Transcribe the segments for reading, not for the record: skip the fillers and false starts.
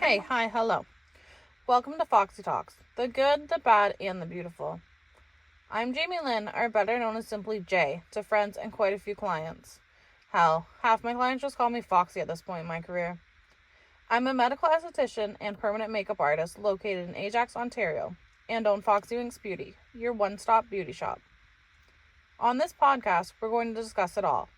Hey, hi, hello. Welcome to Foxy Talks, the good, the bad, and the beautiful. I'm Jamie Lynn, or better known as simply Jay, to friends and quite a few clients. Hell, half my clients just call me Foxy at this point in my career. I'm a medical esthetician and permanent makeup artist located in Ajax, Ontario, and own Foxy Winks Beauty, your one-stop beauty shop. On this podcast, we're going to discuss it all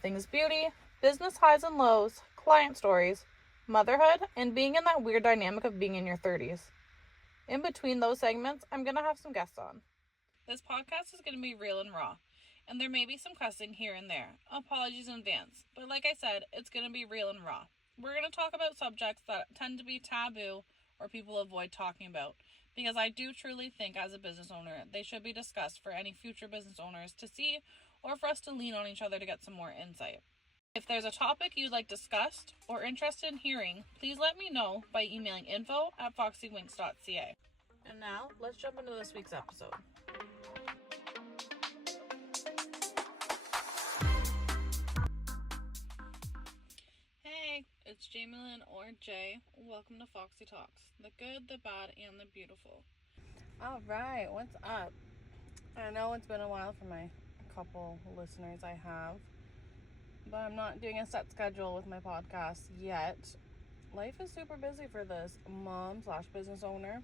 things beauty, business highs and lows, client stories, motherhood, and being in that weird dynamic of being in your 30s. In between those segments, I'm going to have some guests on. This podcast is going to be real and raw, and there may be some cussing here and there. Apologies in advance, but like I said, it's going to be real and raw. We're going to talk about subjects that tend to be taboo or people avoid talking about, because I do truly think as a business owner, they should be discussed for any future business owners to see or for us to lean on each other to get some more insight. If there's a topic you'd like discussed or interested in hearing, please let me know by emailing info@foxywinks.ca. And now, let's jump into this week's episode. Hey, it's Jamie Lynn or Jay. Welcome to Foxy Talks, the good, the bad, and the beautiful. All right, what's up? I know it's been a while for my couple listeners I have, but I'm not doing a set schedule with my podcast yet. Life is super busy for this mom/business owner,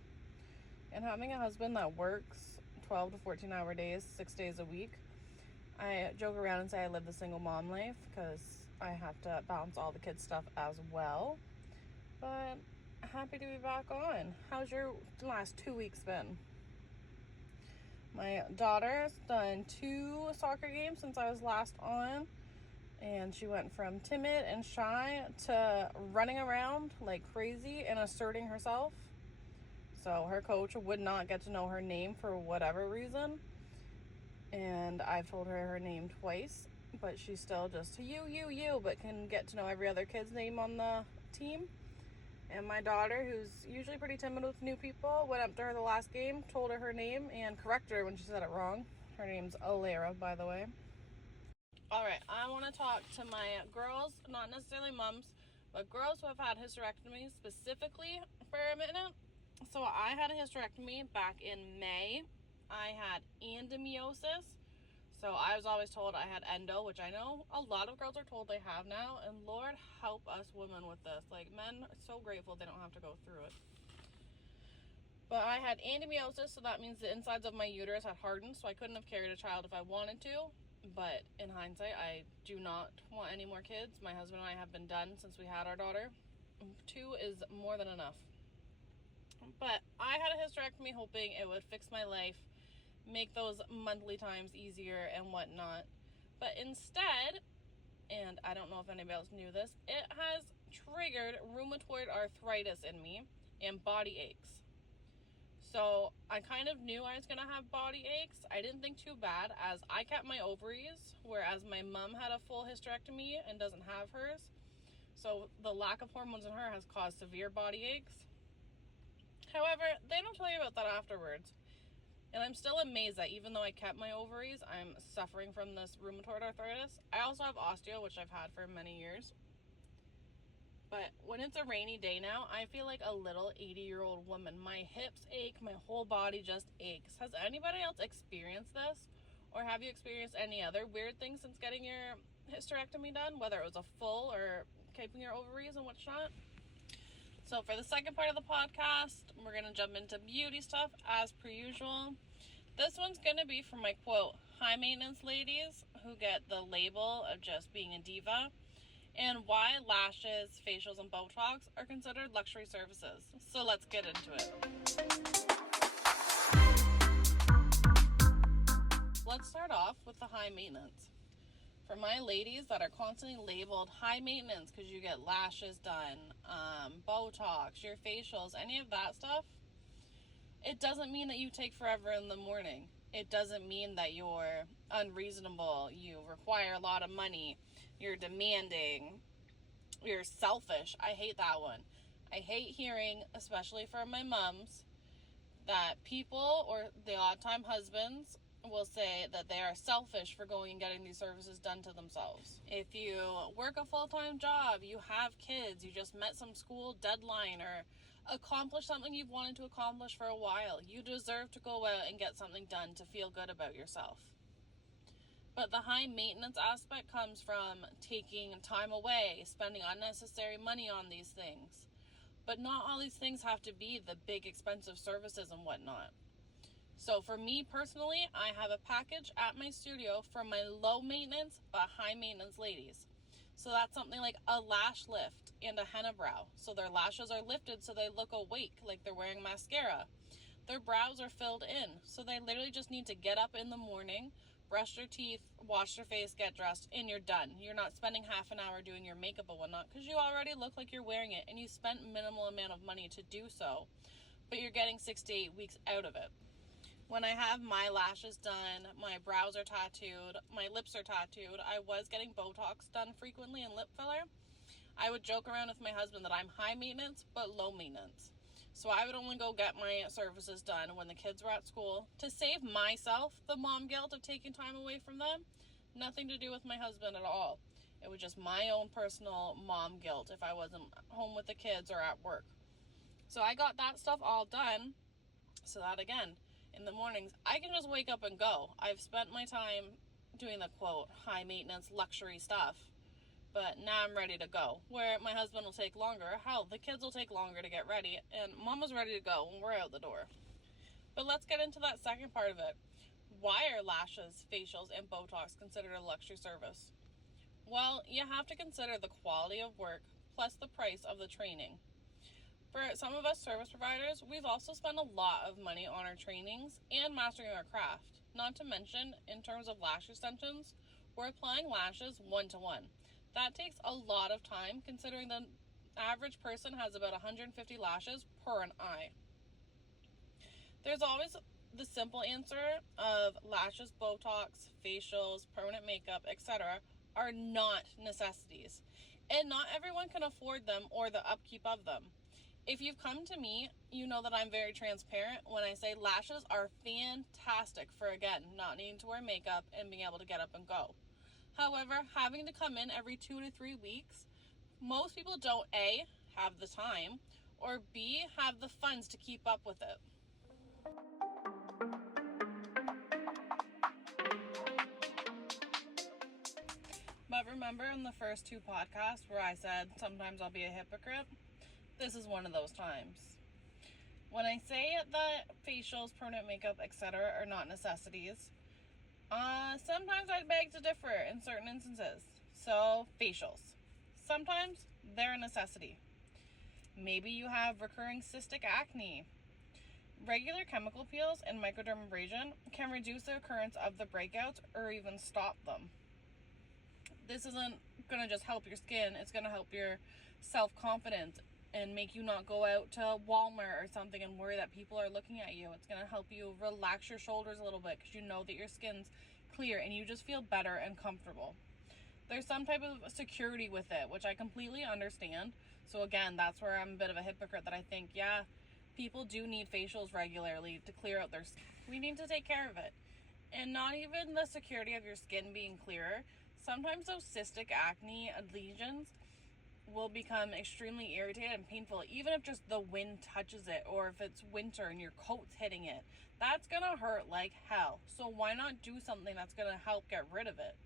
and having a husband that works 12 to 14 hour days, 6 days a week. I joke around and say I live the single mom life because I have to balance all the kids' stuff as well. But happy to be back on. How's your last 2 weeks been? My daughter's done 2 soccer games since I was last on, and she went from timid and shy to running around like crazy and asserting herself. So her coach would not get to know her name for whatever reason, and I've told her name twice, but she's still just you, but can get to know every other kid's name on the team. And my daughter, who's usually pretty timid with new people, went up to her the last game, told her name, and corrected her when she said it wrong. Her name's Alara, by the way. All right, I want to talk to my girls, not necessarily moms, but girls who have had hysterectomies specifically for a minute. So I had a hysterectomy back in May. I had endometriosis. So I was always told I had endo, which I know a lot of girls are told they have now. And Lord help us women with this. Like, men are so grateful they don't have to go through it. But I had endometriosis, so that means the insides of my uterus had hardened, so I couldn't have carried a child if I wanted to. But in hindsight, I do not want any more kids. My husband and I have been done since we had our daughter. 2 is more than enough. But I had a hysterectomy hoping it would fix my life, make those monthly times easier and whatnot. But instead, and I don't know if anybody else knew this, it has triggered rheumatoid arthritis in me and body aches. So I kind of knew I was going to have body aches. I didn't think too bad, as I kept my ovaries, whereas my mom had a full hysterectomy and doesn't have hers. So the lack of hormones in her has caused severe body aches. However, they don't tell you about that afterwards. And I'm still amazed that even though I kept my ovaries, I'm suffering from this rheumatoid arthritis. I also have osteo, which I've had for many years. But when it's a rainy day now, I feel like a little 80-year-old woman. My hips ache, my whole body just aches. Has anybody else experienced this? Or have you experienced any other weird things since getting your hysterectomy done? Whether it was a full or keeping your ovaries and whatnot? So for the second part of the podcast, we're going to jump into beauty stuff as per usual. This one's going to be for my, quote, high maintenance ladies who get the label of just being a diva, and why lashes, facials, and Botox are considered luxury services. So let's get into it. Let's start off with the high maintenance. For my ladies that are constantly labeled high maintenance because you get lashes done, Botox, your facials, any of that stuff, it doesn't mean that you take forever in the morning. It doesn't mean that you're unreasonable, you require a lot of money, you're demanding, you're selfish. I hate that one. I hate hearing, especially from my moms, that people or the odd time husbands will say that they are selfish for going and getting these services done to themselves. If you work a full-time job, you have kids, you just met some school deadline or accomplished something you've wanted to accomplish for a while, you deserve to go out and get something done to feel good about yourself. But the high maintenance aspect comes from taking time away, spending unnecessary money on these things. But not all these things have to be the big expensive services and whatnot. So for me personally, I have a package at my studio for my low maintenance but high maintenance ladies. So that's something like a lash lift and a henna brow. So their lashes are lifted so they look awake, like they're wearing mascara. Their brows are filled in, so they literally just need to get up in the morning, brush their teeth, wash their face, get dressed, and you're done. You're not spending half an hour doing your makeup or whatnot because you already look like you're wearing it and you spent minimal amount of money to do so, but you're getting 6 to 8 weeks out of it. When I have my lashes done, my brows are tattooed, my lips are tattooed, I was getting Botox done frequently and lip filler. I would joke around with my husband that I'm high maintenance but low maintenance. So I would only go get my services done when the kids were at school to save myself the mom guilt of taking time away from them. Nothing to do with my husband at all. It was just my own personal mom guilt if I wasn't home with the kids or at work. So I got that stuff all done so that, again, in the mornings, I can just wake up and go. I've spent my time doing the, quote, high maintenance luxury stuff, but now I'm ready to go. Where my husband will take longer. Hell, the kids will take longer to get ready, and mama's ready to go when we're out the door. But let's get into that second part of it. Why are lashes, facials, and Botox considered a luxury service? Well, you have to consider the quality of work plus the price of the training. For some of us service providers, we've also spent a lot of money on our trainings and mastering our craft. Not to mention, in terms of lash extensions, we're applying lashes one-to-one. That takes a lot of time considering the average person has about 150 lashes per an eye. There's always the simple answer of lashes, Botox, facials, permanent makeup, etc. are not necessities. And not everyone can afford them or the upkeep of them. If you've come to me, you know that I'm very transparent when I say lashes are fantastic for, again, not needing to wear makeup and being able to get up and go. However, having to come in every 2 to 3 weeks, most people don't A, have the time, or B, have the funds to keep up with it. But remember in the first 2 podcasts where I said sometimes I'll be a hypocrite? This is one of those times. When I say that facials, permanent makeup, etc. are not necessities, sometimes I beg to differ in certain instances. So, facials. Sometimes they're a necessity. Maybe you have recurring cystic acne. Regular chemical peels and microdermabrasion can reduce the occurrence of the breakouts or even stop them. This isn't going to just help your skin, it's going to help your self-confidence and make you not go out to Walmart or something and worry that people are looking at you. It's going to help you relax your shoulders a little bit because you know that your skin's clear and you just feel better and comfortable. There's some type of security with it, which I completely understand. So again, that's where I'm a bit of a hypocrite that I think, yeah, people do need facials regularly to clear out their skin. We need to take care of it. And not even the security of your skin being clearer. Sometimes those cystic acne lesions will become extremely irritated and painful, even if just the wind touches it or if it's winter and your coat's hitting it. That's gonna hurt like hell. So why not do something that's gonna help get rid of it?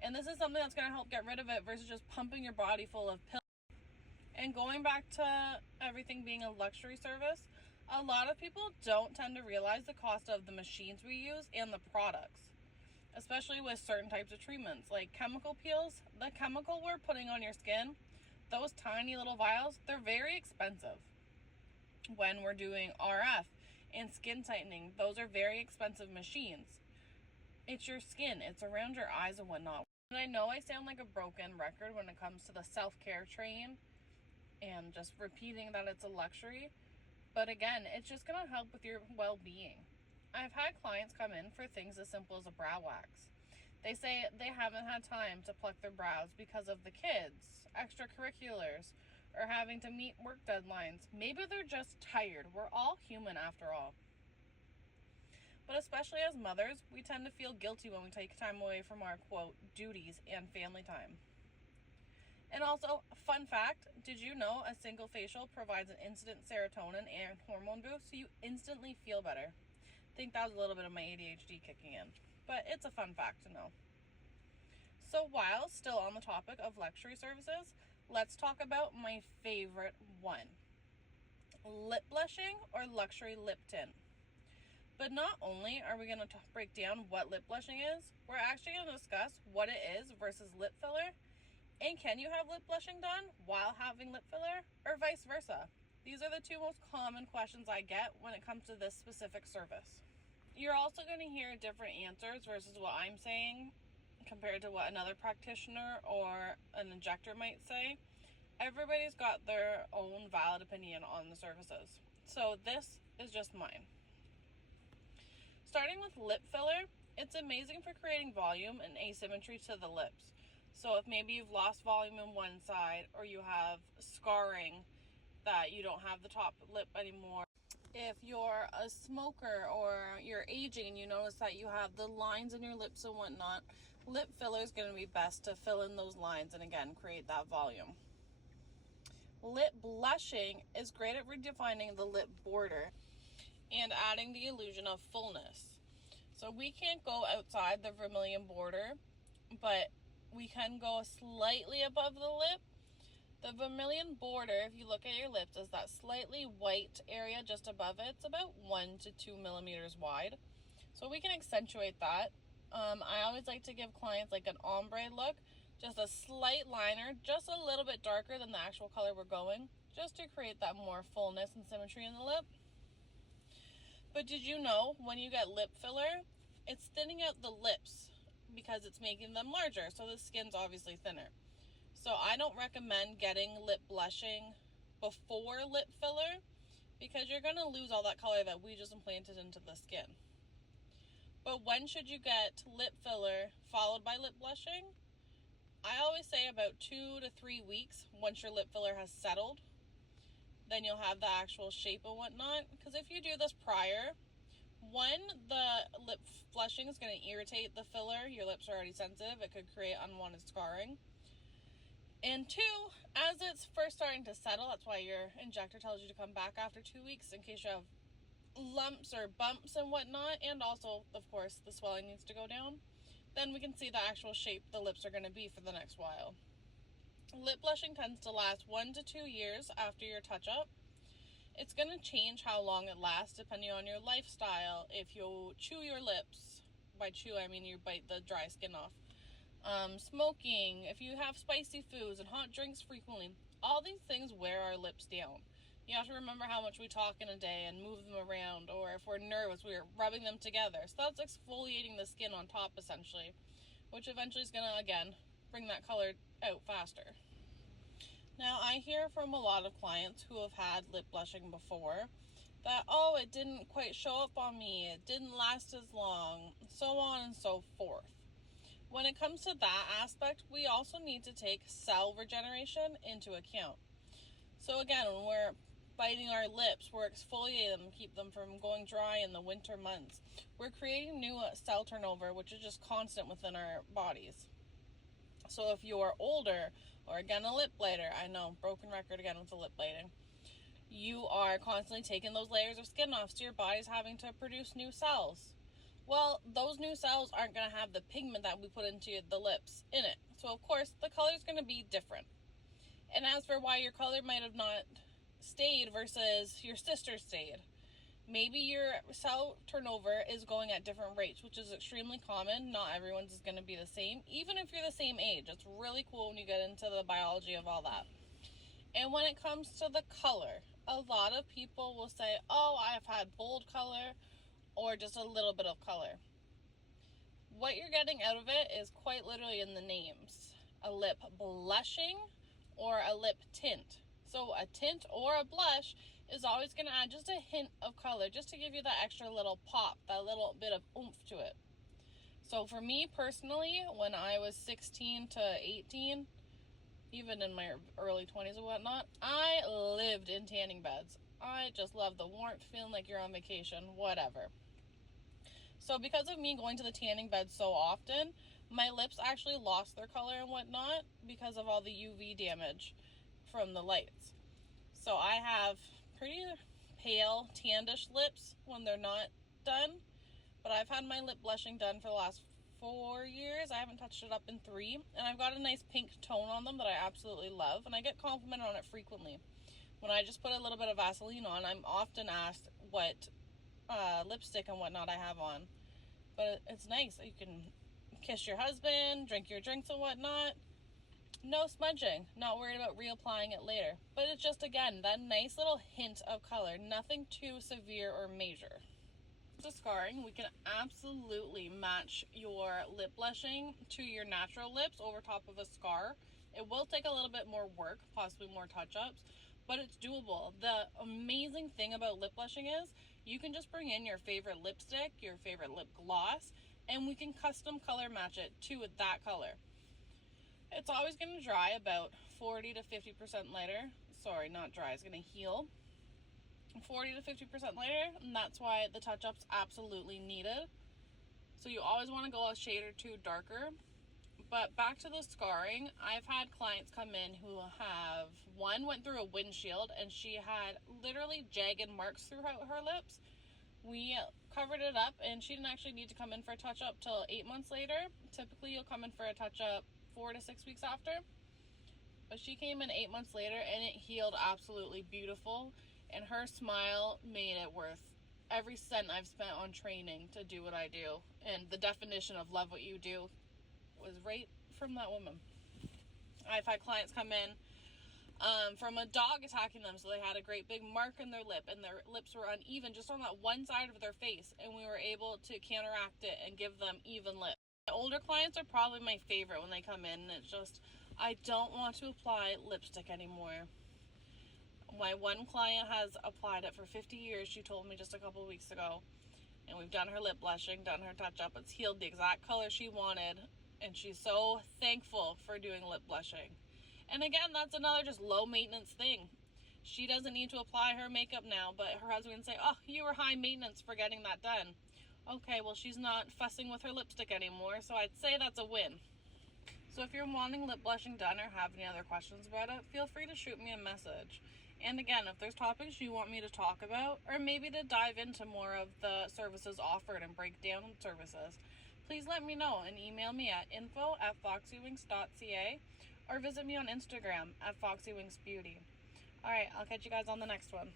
And this is something that's gonna help get rid of it versus just pumping your body full of pills. And going back to everything being a luxury service, a lot of people don't tend to realize the cost of the machines we use and the products, especially with certain types of treatments like chemical peels. The chemical we're putting on your skin, those tiny little vials, they're very expensive. When we're doing RF and skin tightening, those are very expensive machines. It's your skin, it's around your eyes and whatnot. And I know I sound like a broken record when it comes to the self-care train and just repeating that it's a luxury, but again, it's just gonna help with your well-being. I've had clients come in for things as simple as a brow wax. They say they haven't had time to pluck their brows because of the kids, extracurriculars, or having to meet work deadlines. Maybe they're just tired. We're all human after all. But especially as mothers, we tend to feel guilty when we take time away from our, quote, duties and family time. And also, fun fact, did you know a single facial provides an instant serotonin and hormone boost, so you instantly feel better? I think that was a little bit of my ADHD kicking in, but it's a fun fact to know. So while still on the topic of luxury services, let's talk about my favorite one. Lip blushing or luxury lip tint. But not only are we going to break down what lip blushing is, we're actually going to discuss what it is versus lip filler. And can you have lip blushing done while having lip filler, or vice versa? These are the two most common questions I get when it comes to this specific service. You're also going to hear different answers versus what I'm saying compared to what another practitioner or an injector might say. Everybody's got their own valid opinion on the services. So this is just mine. Starting with lip filler, it's amazing for creating volume and asymmetry to the lips. So if maybe you've lost volume in one side, or you have scarring that you don't have the top lip anymore. If you're a smoker or you're aging and you notice that you have the lines in your lips and whatnot, lip filler is going to be best to fill in those lines and again create that volume. Lip blushing is great at redefining the lip border and adding the illusion of fullness. So we can't go outside the vermilion border, but we can go slightly above the lip. The vermilion border, if you look at your lips, is that slightly white area just above it. It's about 1 to 2 millimeters wide. So we can accentuate that. I always like to give clients like an ombre look, just a slight liner, just a little bit darker than the actual color we're going, just to create that more fullness and symmetry in the lip. But did you know when you get lip filler, it's thinning out the lips because it's making them larger, so the skin's obviously thinner. So I don't recommend getting lip blushing before lip filler because you're going to lose all that color that we just implanted into the skin. But when should you get lip filler followed by lip blushing? I always say about 2 to 3 weeks once your lip filler has settled. Then you'll have the actual shape and whatnot. Because if you do this prior, one, the lip blushing is going to irritate the filler. Your lips are already sensitive. It could create unwanted scarring. And two, as it's first starting to settle, that's why your injector tells you to come back after 2 weeks in case you have lumps or bumps and whatnot. And also, of course, the swelling needs to go down. Then we can see the actual shape the lips are going to be for the next while. Lip blushing tends to last 1 to 2 years after your touch-up. It's going to change how long it lasts depending on your lifestyle. If you chew your lips, by chew I mean you bite the dry skin off, smoking, if you have spicy foods and hot drinks frequently, all these things wear our lips down. You have to remember how much we talk in a day and move them around, or if we're nervous, we're rubbing them together. So that's exfoliating the skin on top essentially, which eventually is going to, again, bring that color out faster. Now, I hear from a lot of clients who have had lip blushing before that, oh, it didn't quite show up on me, it didn't last as long, so on and so forth. When it comes to that aspect, we also need to take cell regeneration into account. So again, when we're biting our lips, we're exfoliating them, keep them from going dry in the winter months. We're creating new cell turnover, which is just constant within our bodies. So if you're older, or again a lip biter, I know, broken record again with the lip biting, you are constantly taking those layers of skin off, so your body's having to produce new cells. Well, those new cells aren't going to have the pigment that we put into the lips in it. So of course the color is going to be different. And as for why your color might have not stayed versus your sister stayed, maybe your cell turnover is going at different rates, which is extremely common. Not everyone's is going to be the same, even if you're the same age. It's really cool when you get into the biology of all that. And when it comes to the color, a lot of people will say, oh, I've had bold color or just a little bit of color. What you're getting out of it is quite literally in the names. A lip blushing or a lip tint. So a tint or a blush is always going to add just a hint of color, just to give you that extra little pop, that little bit of oomph to it. So for me personally, when I was 16 to 18, even in my early 20s and whatnot, I lived in tanning beds. I just love the warmth, feeling like you're on vacation, whatever. So because of me going to the tanning bed so often, my lips actually lost their color and whatnot because of all the UV damage from the lights. So I have pretty pale, tannish lips when they're not done. But I've had my lip blushing done for the last 4 years. I haven't touched it up in 3. And I've got a nice pink tone on them that I absolutely love. And I get complimented on it frequently. When I just put a little bit of Vaseline on, I'm often asked what lipstick and whatnot I have on. But it's nice. You can kiss your husband, drink your drinks and whatnot. No smudging. Not worried about reapplying it later. But it's just, again, that nice little hint of color. Nothing too severe or major. The scarring, we can absolutely match your lip blushing to your natural lips over top of a scar. It will take a little bit more work, possibly more touch-ups, but it's doable. The amazing thing about lip blushing is you can just bring in your favorite lipstick, your favorite lip gloss, and we can custom color match it to that color. It's always going to dry about 40 to 50% lighter. Sorry, not dry, it's going to heal 40 to 50% lighter, and that's why the touch-up's absolutely needed. So you always want to go a shade or two darker. But back to the scarring, I've had clients come in who have, one went through a windshield and she had literally jagged marks throughout her lips. We covered it up and she didn't actually need to come in for a touch-up till 8 months later. Typically you'll come in for a touch-up 4 to 6 weeks after. But she came in 8 months later and it healed absolutely beautiful. And her smile made it worth every cent I've spent on training to do what I do. And the definition of love what you do was right from that woman. I've had clients come in from a dog attacking them, so they had a great big mark in their lip and their lips were uneven just on that one side of their face, and we were able to counteract it and give them even lips. My older clients are probably my favorite when they come in, and it's just, I don't want to apply lipstick anymore. My one client has applied it for 50 years, she told me just a couple weeks ago. And we've done her lip blushing, done her touch-up. It's healed the exact color she wanted. And she's so thankful for doing lip blushing. And again, that's another just low-maintenance thing. She doesn't need to apply her makeup now, but her husband would say, oh, you were high maintenance for getting that done. Okay, well, she's not fussing with her lipstick anymore, so I'd say that's a win. So if you're wanting lip blushing done or have any other questions about it, feel free to shoot me a message. And again, if there's topics you want me to talk about, or maybe to dive into more of the services offered and break down services, please let me know and email me at info@foxywinks.ca or visit me on Instagram at foxywingsbeauty. Alright, I'll catch you guys on the next one.